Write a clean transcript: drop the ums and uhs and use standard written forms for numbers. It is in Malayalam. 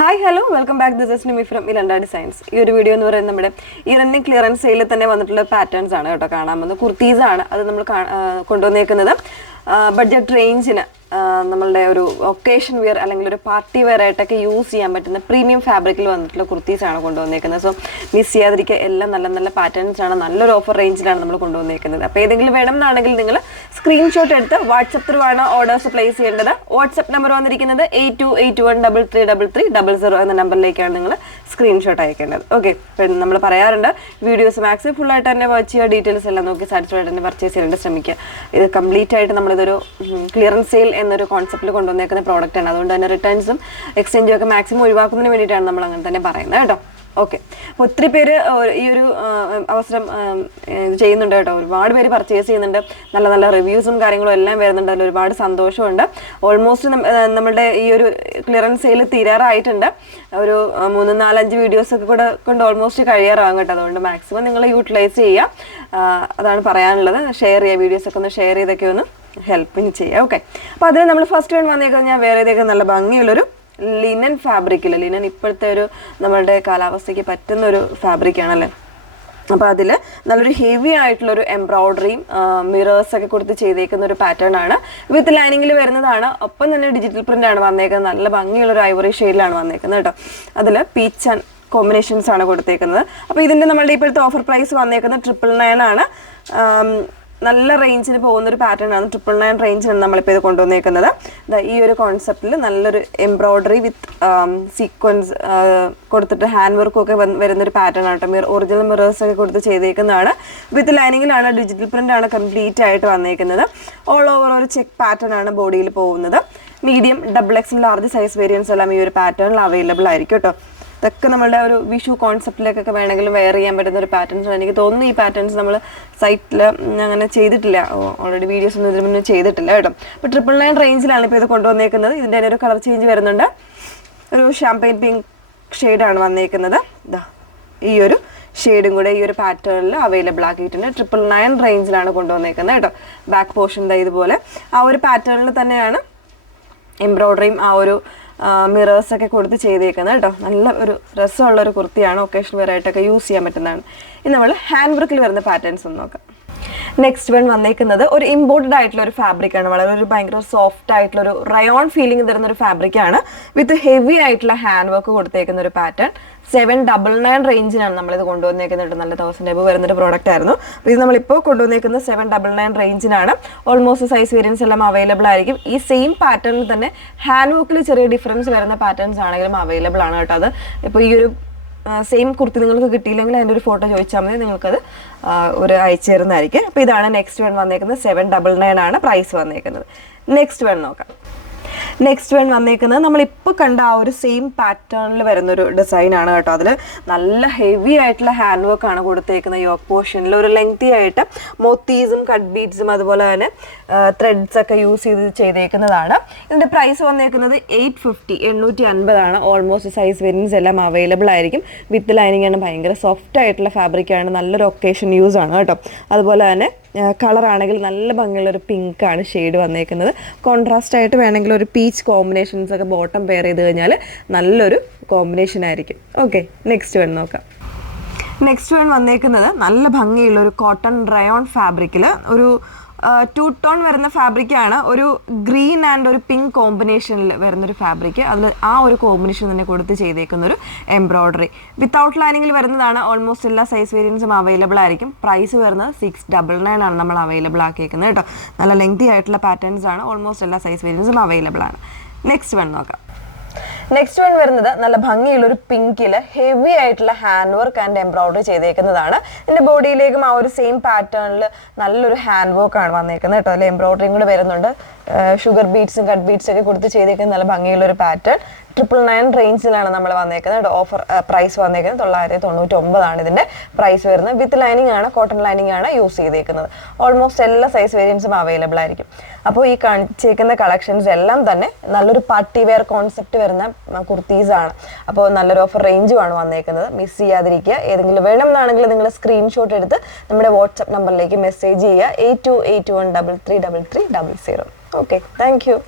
Hi hello welcome back. This is Nimi from Ilanda designs. ഈ ഒരു വീഡിയോ എന്ന് പറയുന്നത് നമ്മുടെ ഇയർ ക്ലിയറൻസ് സെയിലിൽ തന്നെ വന്നിട്ടുള്ള പാറ്റേൺസ് ആണ് കേട്ടോ. കാണാൻ വന്നത് കുർത്തീസ് ആണ്. അത് നമ്മൾ കൊണ്ടുവന്നേക്കുന്നത് ബഡ്ജറ്റ് റേഞ്ചിന് നമ്മളുടെ ഒരു ഒക്കേഷൻ വെയർ അല്ലെങ്കിൽ ഒരു പാർട്ടി വെയർ ആയിട്ടൊക്കെ യൂസ് ചെയ്യാൻ പറ്റുന്ന പ്രീമിയം ഫാബ്രിക്കിൽ വന്നിട്ടുള്ള കുർത്തീസ് ആണ് കൊണ്ടുവന്നേക്കുന്നത്. സോ മിസ് ചെയ്യാതിരിക്കുക. എല്ലാം നല്ല നല്ല പാറ്റേൺസ് ആണ്. നല്ലൊരു ഓഫർ റേഞ്ചിലാണ് നമ്മൾ കൊണ്ടുവന്നേക്കുന്നത്. അപ്പോൾ ഏതെങ്കിലും വേണം എന്നാണെങ്കിൽ നിങ്ങൾ സ്ക്രീൻഷോട്ട് എടുത്ത് വാട്സപ്പ് ത്രൂ ആണ് ഓർഡേഴ്സ് പ്ലേസ് ചെയ്യേണ്ടത്. വാട്സപ്പ് നമ്പർ വന്നിരിക്കുന്നത് 8281333300 എന്ന നമ്പറിലേക്കാണ് നിങ്ങൾ സ്ക്രീൻഷോട്ട് അയക്കേണ്ടത്. ഓക്കെ, ഇപ്പം നമ്മൾ പറയാറുണ്ട് വീഡിയോസ് മാക്സിമം ഫുള്ളായിട്ട് തന്നെ വാച്ച് ചെയ്യുക, ഡീറ്റെയിൽസ് എല്ലാം നോക്കി സാറ്റിസ്ഫൈഡ് തന്നെ പർച്ചേസ് ചെയ്യാനായിട്ട് ശ്രമിക്കുക. ഇത് കംപ്ലീറ്റ് ആയിട്ട് നമ്മളിതൊരു ക്ലിയറൻസ് സെയിൽ എന്നൊരു കോൺസെപ്റ്റിൽ കൊണ്ടുവന്നേക്കുന്ന പ്രോഡക്റ്റ് ആണ്. അതുകൊണ്ട് തന്നെ റിട്ടേൺസും എക്സ്ചേഞ്ചും ഒക്കെ മാക്സിമം ഒഴിവാക്കുന്നതിന് വേണ്ടിയിട്ടാണ് നമ്മൾ അങ്ങനെ തന്നെ പറയുന്നത് കേട്ടോ. ഓക്കെ, അപ്പോൾ ഒത്തിരി പേര് ഈ ഒരു അവസരം ഇത് ചെയ്യുന്നുണ്ട് കേട്ടോ. ഒരുപാട് പേര് പർച്ചേസ് ചെയ്യുന്നുണ്ട്. നല്ല നല്ല റിവ്യൂസും കാര്യങ്ങളും എല്ലാം വരുന്നുണ്ട്. അതിൽ ഒരുപാട് സന്തോഷമുണ്ട്. ഓൾമോസ്റ്റ് നമ്മുടെ ഈ ഒരു ക്ലിയറൻസ് സെയിൽ തീരാറായിട്ടുണ്ട്. ഒരു 3-4-5 വീഡിയോസൊക്കെ കൂടെ കൊണ്ട് ഓൾമോസ്റ്റ് കഴിയാറാകും കേട്ടോ. അതുകൊണ്ട് മാക്സിമം നിങ്ങൾ യൂട്ടിലൈസ് ചെയ്യുക. അതാണ് പറയാനുള്ളത്. ഷെയർ ചെയ്യുക, വീഡിയോസൊക്കെ ഒന്ന് ഷെയർ ചെയ്തൊക്കെ ഒന്ന് ഹെൽപ്പിങ് ചെയ്യുക. ഓക്കെ, അപ്പോൾ അതിന് നമ്മൾ ഫസ്റ്റ് വേണ്ടി വന്നേക്കുന്നത് ഞാൻ വേറെ ഏതൊക്കെ നല്ല ഭംഗിയുള്ളൊരു ലിനൻ ഫാബ്രിക്കിൽ. ലിനൻ ഇപ്പോഴത്തെ ഒരു നമ്മളുടെ കാലാവസ്ഥയ്ക്ക് പറ്റുന്ന ഒരു ഫാബ്രിക്കാണല്ലേ. അപ്പോൾ അതിൽ നല്ലൊരു ഹെവി ആയിട്ടുള്ളൊരു എംബ്രോയ്ഡറിയും മിറേഴ്സൊക്കെ കൊടുത്ത് ചെയ്തേക്കുന്ന ഒരു പാറ്റേൺ ആണ്. വിത്ത് ലൈനിങ്ങിൽ വരുന്നതാണ്. ഒപ്പം തന്നെ ഡിജിറ്റൽ പ്രിൻ്റ് ആണ് വന്നേക്കുന്നത്. നല്ല ഭംഗിയുള്ളൊരു ഐവറി ഷെയ്ഡിലാണ് വന്നേക്കുന്നത് കേട്ടോ. അതിൽ പീച്ച് ആൻഡ് കോമ്പിനേഷൻസ് ആണ് കൊടുത്തേക്കുന്നത്. അപ്പോൾ ഇതിൻ്റെ നമ്മളുടെ ഇപ്പോഴത്തെ ഓഫർ പ്രൈസ് വന്നേക്കുന്നത് 999 ആണ്. നല്ല റേഞ്ചിന് പോകുന്നൊരു പാറ്റേൺ ആണ്. 999 റേഞ്ചിനാണ് നമ്മളിപ്പോൾ ഇത് കൊണ്ടുവന്നേക്കുന്നത്. ഈ ഒരു കോൺസെപ്റ്റിൽ നല്ലൊരു എംബ്രോയ്ഡറി വിത്ത് സീക്വൻസ് കൊടുത്തിട്ട് ഹാൻഡ് വർക്കൊക്കെ വരുന്നൊരു പാറ്റേൺ ആണ് കേട്ടോ. ഒറിജിനൽ മിറേഴ്സ് ഒക്കെ കൊടുത്ത് ചെയ്തേക്കുന്നതാണ്. വിത്ത് ലൈനിങ്ങിലാണ്. ഡിജിറ്റൽ പ്രിൻ്റ് ആണ് കംപ്ലീറ്റ് ആയിട്ട് വന്നേക്കുന്നത്. ഓൾ ഓവർ ഒരു ചെക്ക് പാറ്റേൺ ആണ് ബോഡിയിൽ പോകുന്നത്. Medium, XXL, large size variants എല്ലാം ഈ ഒരു പാറ്റേണിൽ അവൈലബിൾ ആയിരിക്കും കേട്ടോ. ഇതൊക്കെ നമ്മളുടെ ഒരു വിഷു കോൺസെപ്റ്റിലേക്കൊക്കെ വേണമെങ്കിലും വെയർ ചെയ്യാൻ പറ്റുന്ന ഒരു പാറ്റേൺസ്. എനിക്ക് തോന്നുന്നു ഈ പാറ്റേൺസ് നമ്മൾ സൈറ്റിൽ അങ്ങനെ ചെയ്തിട്ടില്ല. ഓൾറെഡി വീഡിയോസ് ഒന്നും ഇതിന് മുന്നേ ചെയ്തിട്ടില്ല കേട്ടോ. അപ്പോൾ 999 റേഞ്ചിലാണ് ഇപ്പോൾ ഇത് കൊണ്ടുവന്നേക്കുന്നത്. ഇതിൻ്റെ ഒരു കളർ ചേഞ്ച് വരുന്നുണ്ട്. ഒരു ഷാമ്പെയിൻ പിങ്ക് ഷെയ്ഡാണ് വന്നേക്കുന്നത്. ഇതാ ഈ ഒരു ഷെയ്ഡും കൂടെ ഈ ഒരു പാറ്റേണിൽ അവൈലബിൾ ആക്കിയിട്ടുണ്ട്. 999 റേഞ്ചിലാണ് കൊണ്ടുവന്നേക്കുന്നത് കേട്ടോ. ബാക്ക് പോർഷൻ ഇതുപോലെ ആ ഒരു പാറ്റേണിൽ തന്നെയാണ് എംബ്രോയ്ഡറിയും ആ ഒരു മിറേഴ്സൊക്കെ കൊടുത്ത് ചെയ്തേക്കുന്നത് കേട്ടോ. നല്ല ഒരു രസമുള്ളൊരു കുർത്തിയാണ്. ഒക്കേഷൻ വെയർ ആയിട്ടൊക്കെ യൂസ് ചെയ്യാൻ പറ്റുന്നതാണ്. ഇനി നമ്മൾ ഹാൻഡ് വർക്കിൽ വരുന്ന പാറ്റേൺസ് ഒന്ന് നോക്കാം. നെക്സ്റ്റ് വൺ വന്നേക്കുന്നത് ഒരു ഇമ്പോർട്ടഡ് ആയിട്ടുള്ള ഒരു ഫാബ്രിക്കാണ്. വളരെ ഒരു ഭയങ്കര സോഫ്റ്റ് ആയിട്ടുള്ള ഒരു റയോൺ ഫീലിംഗ് തരുന്ന ഒരു ഫാബ്രിക്കാണ്. വിത്ത് ഹെവി ആയിട്ടുള്ള ഹാൻഡ് വർക്ക് കൊടുത്തേക്കുന്ന ഒരു പാറ്റേൺ. 799 റേഞ്ചിനാണ് നമ്മളിത് കൊണ്ടുവന്നേക്കുന്നത്. നല്ല 1000 എബോ വരുന്നൊരു പ്രോഡക്റ്റ് ആയിരുന്നു. അപ്പോൾ ഇത് നമ്മളിപ്പോൾ കൊണ്ടുവന്നേക്കുന്നത് 799 റേഞ്ചിനാണ്. ഓൾമോസ്റ്റ് സൈസ് വേരിയൻസ് എല്ലാം അവൈലബിൾ ആയിരിക്കും. ഈ സെയിം പാറ്റേണിൽ തന്നെ ഹാൻഡ് വർക്കിൽ ചെറിയ ഡിഫറൻസ് വരുന്ന പാറ്റേൺസ് ആണെങ്കിലും അവൈലബിൾ ആണ് കേട്ടോ. അത് ഇപ്പോൾ ഈ ഒരു സെയിം കുർത്തി നിങ്ങൾക്ക് കിട്ടിയില്ലെങ്കിൽ അതിൻ്റെ ഒരു ഫോട്ടോ ചോദിച്ചാൽ മതി, നിങ്ങൾക്കത് ഒരു അയച്ചു തരുന്നതായിരിക്കും. അപ്പോൾ ഇതാണ് നെക്സ്റ്റ് വൺ വന്നേക്കുന്നത്. 799 ആണ് പ്രൈസ് വന്നേക്കുന്നത്. നെക്സ്റ്റ് വൺ നോക്കാം. നെക്സ്റ്റ് വൺ വന്നേക്കുന്നത് നമ്മളിപ്പോൾ കണ്ട ആ ഒരു സെയിം പാറ്റേണിൽ വരുന്നൊരു ഡിസൈനാണ് കേട്ടോ. അതിൽ നല്ല ഹെവി ആയിട്ടുള്ള ഹാൻഡ് വർക്കാണ് കൊടുത്തേക്കുന്നത്. യോക്ക് പോർഷനിൽ ഒരു ലെങ്തി ആയിട്ട് മോത്തീസും കട്ട് ബീഡ്സും അതുപോലെ തന്നെ ത്രെഡ്സ് ഒക്കെ യൂസ് ചെയ്തേക്കുന്നതാണ്. ഇതിൻ്റെ പ്രൈസ് വന്നേക്കുന്നത് 850 ആണ്. ഓൾമോസ്റ്റ് സൈസ് വേരിയൻസ് എല്ലാം അവൈലബിൾ ആയിരിക്കും. വിത്ത് ലൈനിങ് ആണ്. ഭയങ്കര സോഫ്റ്റ് ആയിട്ടുള്ള ഫാബ്രിക്കാണ്. നല്ലൊരു ഒക്കേഷൻ യൂസ് ആണ് കേട്ടോ. അതുപോലെ തന്നെ കളറാണെങ്കിൽ നല്ല ഭംഗിയുള്ളൊരു പിങ്കാണ് ഷെയ്ഡ് വന്നേക്കുന്നത്. കോൺട്രാസ്റ്റ് ആയിട്ട് വേണമെങ്കിൽ ഒരു പീച്ച് കോമ്പിനേഷൻസ് ഒക്കെ ബോട്ടം പെയർ ചെയ്ത് കഴിഞ്ഞാൽ നല്ലൊരു കോമ്പിനേഷൻ ആയിരിക്കും. ഓക്കെ, നെക്സ്റ്റ് വൺ നോക്കാം. നെക്സ്റ്റ് വൺ വന്നേക്കുന്നത് നല്ല ഭംഗിയുള്ളൊരു കോട്ടൺ റയോൺ ഫാബ്രിക്കിൽ ഒരു 2 ടോൺ വരുന്ന ഫാബ്രിക്കാണ്. ഒരു ഗ്രീൻ ആൻഡ് ഒരു പിങ്ക് കോമ്പിനേഷനിൽ വരുന്നൊരു ഫാബ്രിക്. അതിൽ ആ ഒരു കോമ്പിനേഷൻ തന്നെ കൊടുത്ത് ചെയ്തേക്കുന്നൊരു എംബ്രോയ്ഡറി. വിത്തൗട്ട് ലൈനിങ്ങിൽ വരുന്നതാണ്. ഓൾമോസ്റ്റ് എല്ലാ സൈസ് വേരിയൻസും അവൈലബിൾ ആയിരിക്കും. പ്രൈസ് വരുന്നത് 699 ആണ് നമ്മൾ അവൈലബിൾ ആക്കിയേക്കുന്നത് കേട്ടോ. നല്ല ലെങ്തി ആയിട്ടുള്ള പാറ്റേൺസ് ആണ്. ഓൾമോസ്റ്റ് എല്ലാ സൈസ് വേരിയൻസും അവൈലബിൾ ആണ്. നെക്സ്റ്റ് വൺ നോക്കാം. നെക്സ്റ്റ് വൺ വരുന്നത് നല്ല ഭംഗിയുള്ളൊരു പിങ്കിൽ ഹെവി ആയിട്ടുള്ള ഹാൻഡ് വർക്ക് ആൻഡ് എംബ്രോയ്ഡറി ചെയ്തേക്കുന്നതാണ്. ഇതിൻ്റെ ബോഡിയിലേക്കും ആ ഒരു സെയിം പാറ്റേണിൽ നല്ലൊരു ഹാൻഡ് വർക്കാണ് വന്നേക്കുന്നത് കേട്ടോ. അതിൽ എംബ്രോയ്ഡറിയും കൂടെ വരുന്നുണ്ട്. ഷുഗർ ബീഡ്സും കട്ട് ബീഡ്സ് ഒക്കെ കൊടുത്ത് ചെയ്തേക്കുന്ന നല്ല ഭംഗിയുള്ളൊരു പാറ്റേൺ. 999 റേഞ്ചിലാണ് നമ്മൾ വന്നേക്കുന്നത്. ഓഫർ പ്രൈസ് വന്നേക്കുന്നത് 999 ആണ് ഇതിൻ്റെ പ്രൈസ് വരുന്നത്. വിത്ത് ലൈനിങ് ആണ്, കോട്ടൺ ലൈനിങ് ആണ് യൂസ് ചെയ്തേക്കുന്നത്. ഓൾമോസ്റ്റ് എല്ലാ സൈസ് വേരിയൻസും അവൈലബിൾ ആയിരിക്കും. അപ്പോൾ ഈ കാണിച്ചേക്കുന്ന കളക്ഷൻസ് എല്ലാം തന്നെ നല്ലൊരു പാർട്ടി വെയർ കോൺസെപ്റ്റ് വരുന്ന കുർത്തീസാണ്. അപ്പോൾ നല്ലൊരു ഓഫർ റേഞ്ചുമാണ് വന്നേക്കുന്നത്. മിസ് ചെയ്യാതിരിക്കുക. ഏതെങ്കിലും വേണം എന്നാണെങ്കിൽ നിങ്ങൾ സ്ക്രീൻഷോട്ട് എടുത്ത് നമ്മുടെ വാട്സപ്പ് നമ്പറിലേക്ക് മെസ്സേജ് ചെയ്യുക. 8281333300. Okay, thank you.